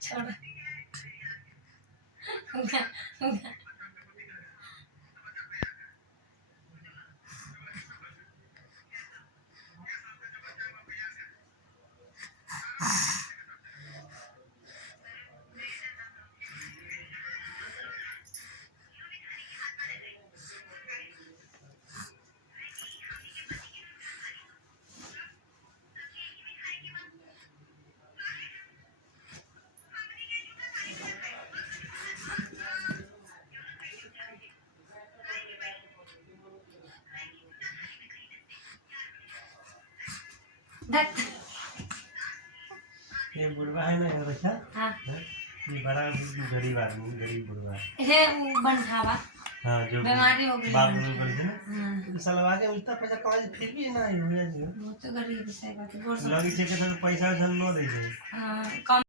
छोड़ उनका उनका धक ये बुढ़वा है ना यहाँ रखा हाँ ये बड़ा गरीब आदमी गरीब बुढ़वा है बंठावा हाँ जो बीमारी हो गई बाबू लोग करते हैं हाँ साल आगे उतना पैसा कमा फिर भी ना ही हो गया जी वो तो गरीब से बात है लगी छे के पैसा वैसा न दे दे हाँ कम